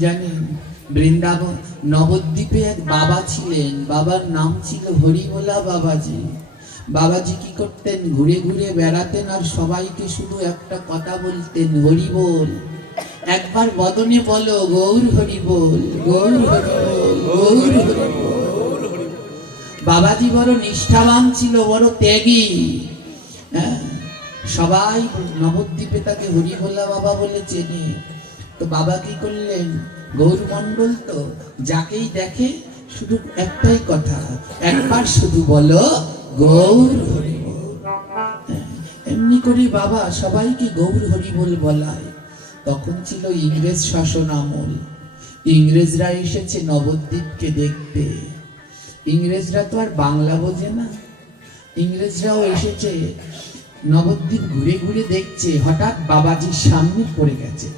জানেন বৃন্দাবন নবদ্বীপে এক বাবা ছিলেন। বাবার নাম ছিল হরিবোলা বাবাজি। বাবাজি কি করতেন? ঘুরে ঘুরে বেড়াতেন আর সবাইকে শুধু একটা কথা বলতেন হরি বল একবার বদনে বলো গৌর হরি বল গৌর হরি বল গৌর হরি বল বাবাজি বড় নিষ্ঠাবান ছিল বড় ত্যাগী। হ্যাঁ, সবাই নবদ্বীপে তাকে হরিভোলা বাবা বলে চেনে। তো বাবা কি করলেন? গৌর মণ্ডল তো যাকেই দেখে শুধু একটাই কথা একবার শুধু বলো গৌর হরি হ্যাঁ, এমনি করে বাবা সবাইকে গৌর হরি বল বলায়। তখন ছিল ইংরেজ শাসন আমল। ইংরেজরা এসেছে নবদ্বীপকে দেখতে। ইংরেজরা তো আর বাংলা বোঝে না। ইংরেজরাও এসেছে নবদ্বীপ ঘুরে ঘুরে দেখছে হঠাৎ বাবাজির সামনে পড়ে গেছে।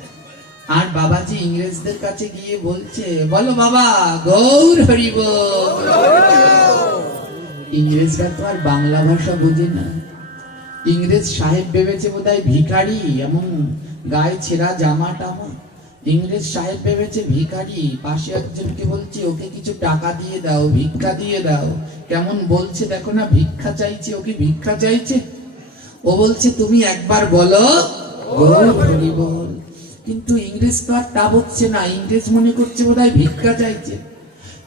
আর বাবাজি ইংরেজদের কাছে গিয়ে বলছে, বলো বাবা, গৌর হরিব। ইংরেজরা তো আর বাংলা ভাষা বোঝে না। ইংরেজ সাহেব ভেবেছে বোধহয় ভিখারি, এমন গায়ে ছেঁড়া জামা টামা ইংরেজ সাহেব ভেবেছে ভিখারি, পাশে একজনকে বলছে, ওকে কিছু টাকা দিয়ে দাও, ভিক্ষা দিয়ে দাও। কেমন বলছে দেখো না, ভিক্ষা চাইছে, ওকে ভিক্ষা চাইছে? ও বলছে, তুমি একবার বলো, গৌর কিন্তু ইংরেজ তো আর তা বলছে না। ইংরেজ মনে করছে বোধহয় ভিক্ষা চাইছে।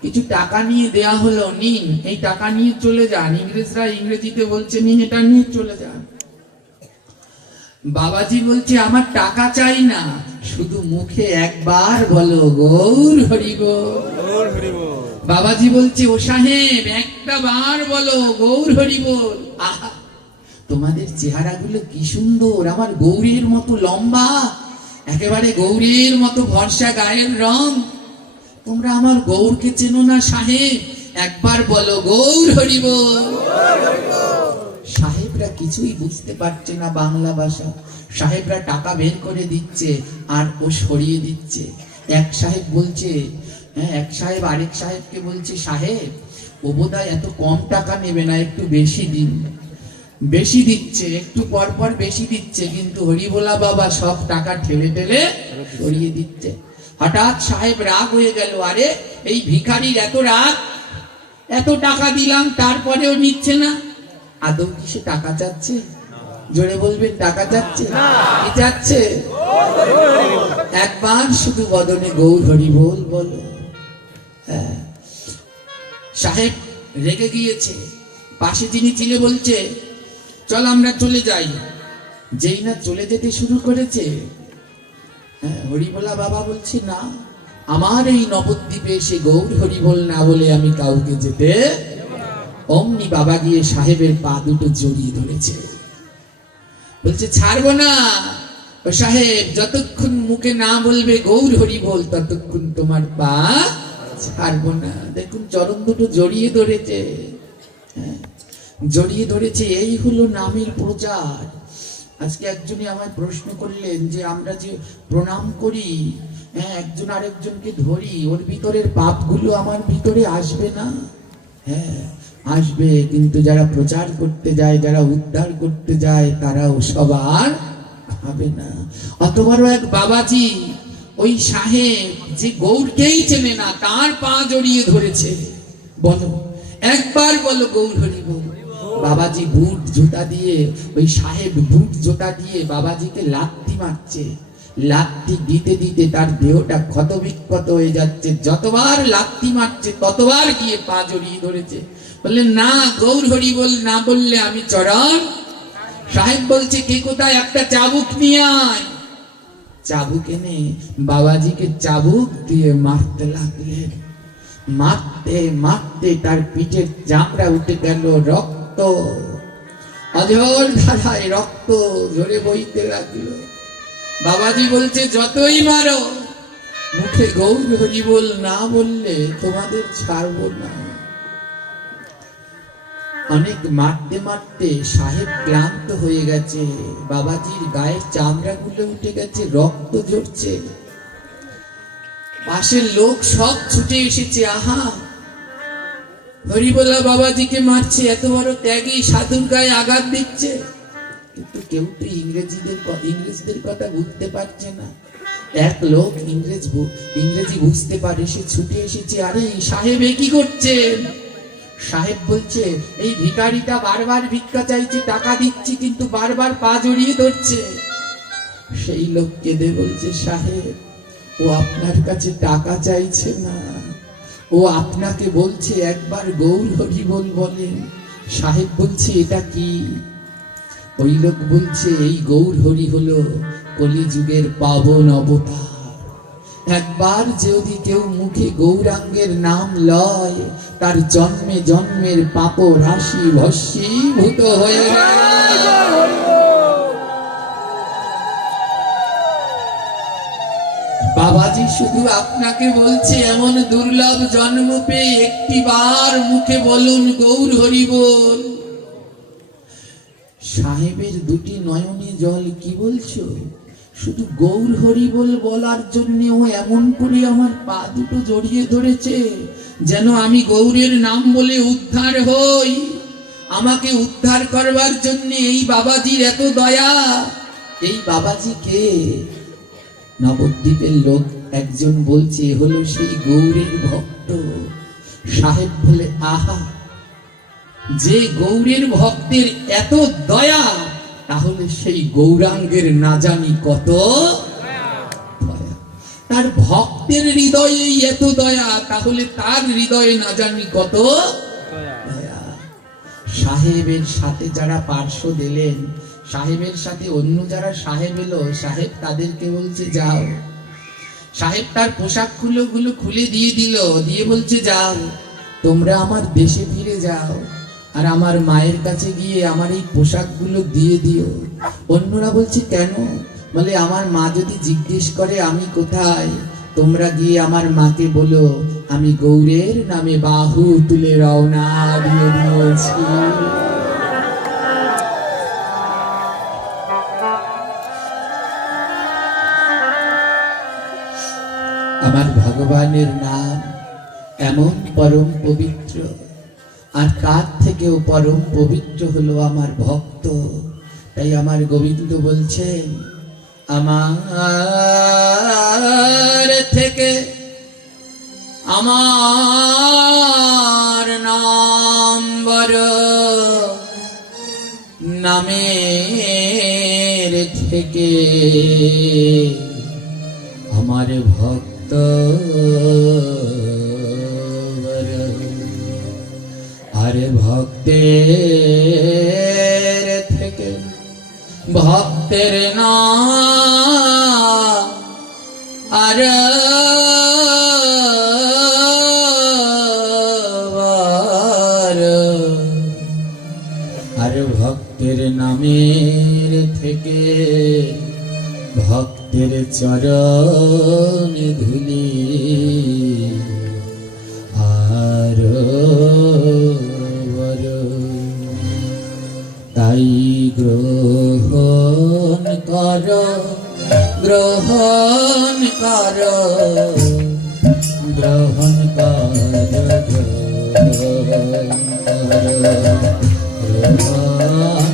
কিছু টাকা নিয়ে দেয়া হলো নিন। এই টাকা নিয়ে চলে যান। ইংরেজরা ইংরেজিতে বলছে নিন এটা নিয়ে চলে যান। বাবাজি বলছে আমার টাকা চাই না। শুধু মুখে একবার বলো গৌর হরি বল বাবাজি বলছে ও সাহেব একটা বার বলো গৌর হরি বল আহা! তোমাদের চেহারাগুলো কি সুন্দর। আমার গৌরের মতো লম্বা। একেবারে গৌরীর মতো ভরসা গায়ের রং। তোমরা আমার গৌরকে চেনো না, সাহেব। একবার বলো, গৌর হরি বল সাহেবরা কিছুই বুঝতে পারছে না বাংলা ভাষা। সাহেবরা টাকা বের করে দিচ্ছে আর ও সরিয়ে দিচ্ছে। এক সাহেব বলছে হ্যাঁ এক সাহেব আরেক সাহেবকে বলছে, সাহেব, ও বোধহয় এত কম টাকা নেবে না, একটু বেশি দিন। বেশি দিচ্ছে একটু পর পর বেশি দিচ্ছে কিন্তু হরিবোলা বাবা সব টাকা ঠেলে ঠেলে সরিয়ে দিচ্ছে। হঠাৎ সাহেব রাগ হয়ে গেল আরে এই ভিখারির এত রাগ এত টাকা দিলাম তারপরেও নিচ্ছে না? আদৌ কি সে টাকা চাচ্ছে? জোরে বলবেন টাকা চাচ্ছে। কি চাচ্ছে? একবার শুধু বদনে গৌর হরি বল বলো। হ্যাঁ। সাহেব রেগে গিয়েছে। পাশে যিনি ছিলে বলছে চল আমরা চলে যাই। যেই না চলে যেতে শুরু করেছে হ্যাঁ, হরিবোলা বাবা বলছে না আমার এই নবদ্বীপে এসে গৌর হরিবোল না বলে আমি কাউকে যেতে অমনি বাবা গিয়ে সাহেবের পা দুটো জড়িয়ে ধরেছে। বলছে ছাড়বো না। ও সাহেব যতক্ষণ মুখে না বলবে গৌর হরি বল ততক্ষণ তোমার পা ছাড়বো না। দেখুন চরণ দুটো জড়িয়ে ধরেছে। হ্যাঁ, জড়িয়ে ধরেছে, এই হলো নামের প্রচার। আজকে একজনই আমায় প্রশ্ন করলেন যে, আমরা যে প্রণাম করি হ্যাঁ একজন আরেকজনকে ধরি, ওর ভিতরের পাপগুলো আমার ভিতরে আসবে না? হ্যাঁ আসবে, কিন্তু যারা প্রচার করতে যায়, যারা উদ্ধার করতে যায়, তারাও সবার হবে না। অত বড় এক বাবাজি, ওই সাহেব যে গৌরকেই চেনে না, তার পা জড়িয়ে ধরেছে। বলো, একবার বলো গৌর হরি বল বাবাজি বুট জুতা দিয়ে, ওই সাহেব বুট জুতা দিয়ে বাবাজিকে লাত্তি মারছে। লাত্তি দিতে দিতে তার দেহটা ক্ষত বিক্ষত হয়ে যাচ্ছে। যতবার লাত্তি মারছে, ততবার গিয়ে পা জড়িয়ে ধরেছে। বললেন না গৌর হরি বল, না বললে আমি চরণ সাহেব বলছে, কে কোথায়? একটা চাবুক নিয়ে আয়। চাবুক এনে বাবাজিকে চাবুক দিয়ে মারতে লাগলেন। মারতে মারতে তার পিঠের চামড়া উঠে গেল, রক্ত অঝর ধারায় রক্ত ঝরে বইতে লাগল। বাবাজি বলছে, যতই মারো, মুখে গৌর হরি বল না বললে তোমাদের ছাড়বো না। অনেক মারতে মারতে সাহেব ক্লান্ত হয়ে গেছে। বাবাজির গায়ের চামড়া গুলো উঠে গেছে, রক্ত ঝরছে। পাশের লোক সব ছুটে এসেছে, আহা হরিবোলা বাবাজিকে মারছে, এত বড় ত্যাগী, সাধুর গায়ে আঘাত দিচ্ছে। কিন্তু কেউ তো ইংরেজিদের ইংরেজদের কথা বুঝতে পারছে না। এক লোক ইংরেজ ইংরেজি বুঝতে পারে, সে ছুটে এসেছে, আরে সাহেব এ কি করছেন সাহেব বলছে, এই ভিখারিটা বারবার ভিক্ষা চাইছে, টাকা দিচ্ছি, কিন্তু বারবার পা জড়িয়ে ধরছে। সেই লোক কেঁদে বলছে, সাহেব, ও আপনার কাছে টাকা চাইছে না। ও আপনাকে বলছে, একবার গৌর হরি বল। সাহেব বলছে, এটা কি? ওই লোক বলছে, এই গৌর হরি হলো কলিযুগের পাবন অবতার। একবার যদি কেউ মুখে গৌরাঙ্গের নাম লয়, তার জন্মে জন্মের পাপ রাশি ভস্মীভূত হয়ে গেল বাবাজি শুধু আপনাকে বলছে, এমন দুর্লভ জন্ম পেয়ে একটি বার মুখে বলুন গৌর হরি বল সাহেবের দুটি নয়নে জল কি বলছো? শুধু গৌর হরি বল বলার জন্য ও এমন করে আমার পা দুটো জড়িয়ে ধরেছে, যেন আমি গৌরের নাম বলে উদ্ধার হই। আমাকে উদ্ধার করবার জন্য এই বাবাজির এত দয়া। এই বাবাজি কে? নবদ্বীপের লোক একজন বলছে, হলো সেই গৌরের ভক্ত। সাহেব বলে, আহা, যে গৌরের ভক্তের এত দয়া, তাহলে সেই গৌরাঙ্গের না জানি কত তার ভক্তের হৃদয়ে এত দয়া, তাহলে তার হৃদয়ে না জানি কত সাহেবের সাথে যারা পার্শ্ব দিলেন সাহেবের সাথে অন্য যারা সাহেব এলো, সাহেব তাদেরকে বলছে, যাও। সাহেব তার পোশাক খুলো গুলো খুলে দিয়ে দিল, দিয়ে বলছে, যাও, তোমরা আমার দেশে ফিরে যাও আর আমার মায়ের কাছে গিয়ে আমার এই পোশাকগুলো দিয়ে দিও। অন্যরা বলছে, কেন? বলে, আমার মা যদি জিজ্ঞেস করে, আমি কোথায়? তোমরা গিয়ে আমার মাকে বলো, আমি গৌরের নামে বাহু তুলে রওনা দিয়ে দিয়েছি। আমার ভগবানের নাম এমন পরম পবিত্র, আর তার থেকেও পরম পবিত্র হলো আমার ভক্ত তাই আমার গোবিন্দ বলছেন, আমার থেকে আমার নাম নামের থেকে আমার ভক্ত। আরে ভক্তের থেকে ভক্তের না আর আর ভক্তের নামের থেকে ভক্তের চরণ ধুলি আর। তাই গ্রহণ কর গ্রহণ কর গ্রহণ কর গ্রহণ কর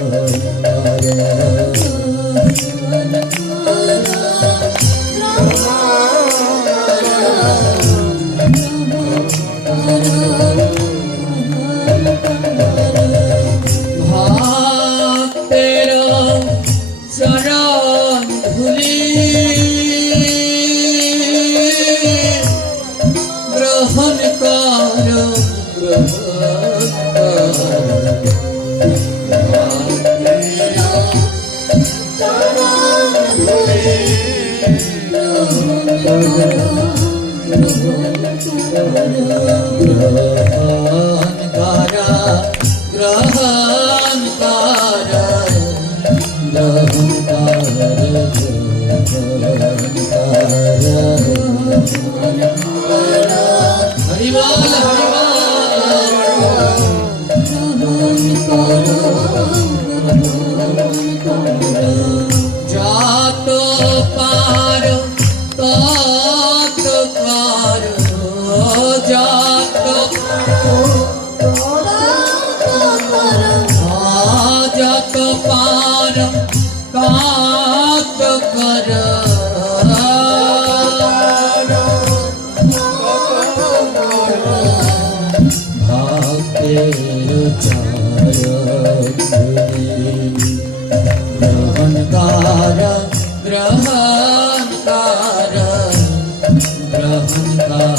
কর গ্রহণকার গ্রহণকার গ্রহণকার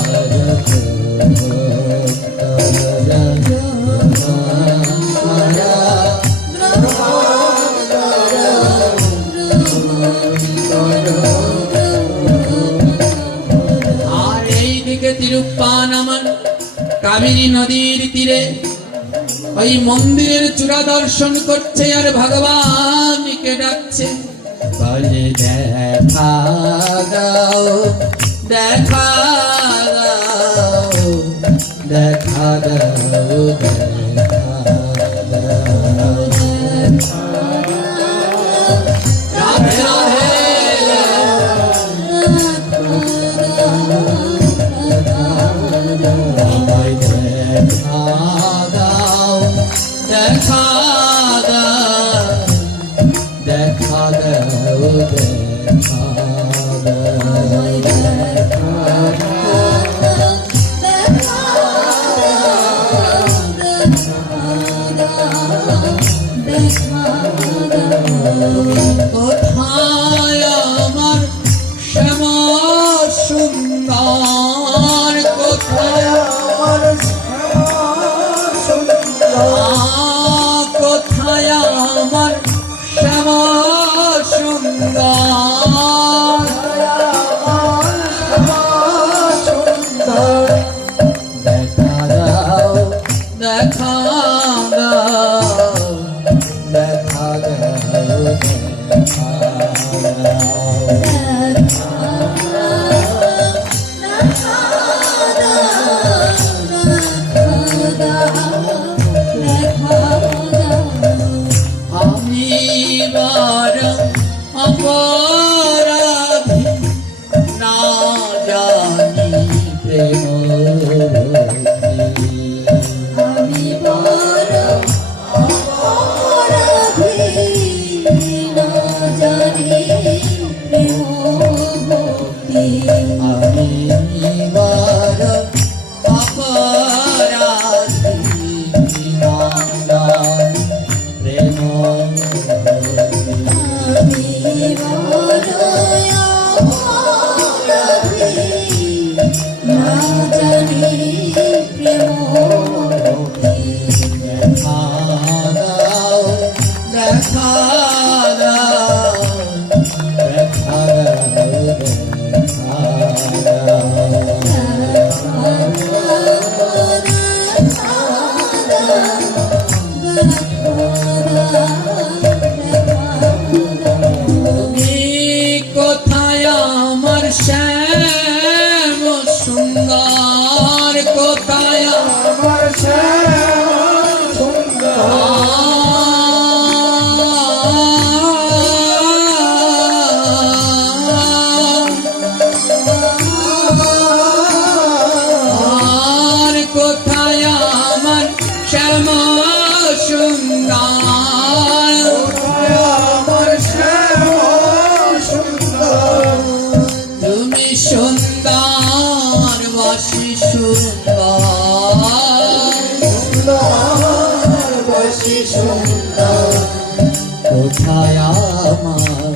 திருப்பானமன் কাবেরী নদীর তীরে ওই মন্দিরের চূড়া দর্শন করছে আর ভগবানকে ডাকছে। বলে, দেখা দাও দেখা দাও দেখা দাও হাসি সুন্দর কোথায় আমার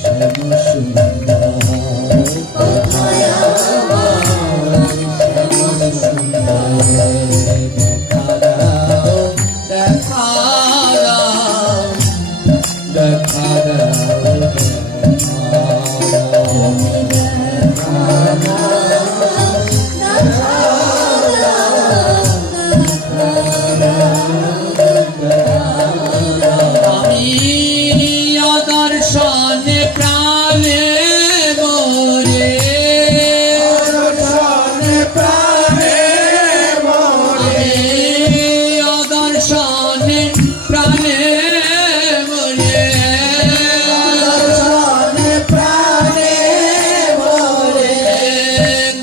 শ্যাম সুন্দর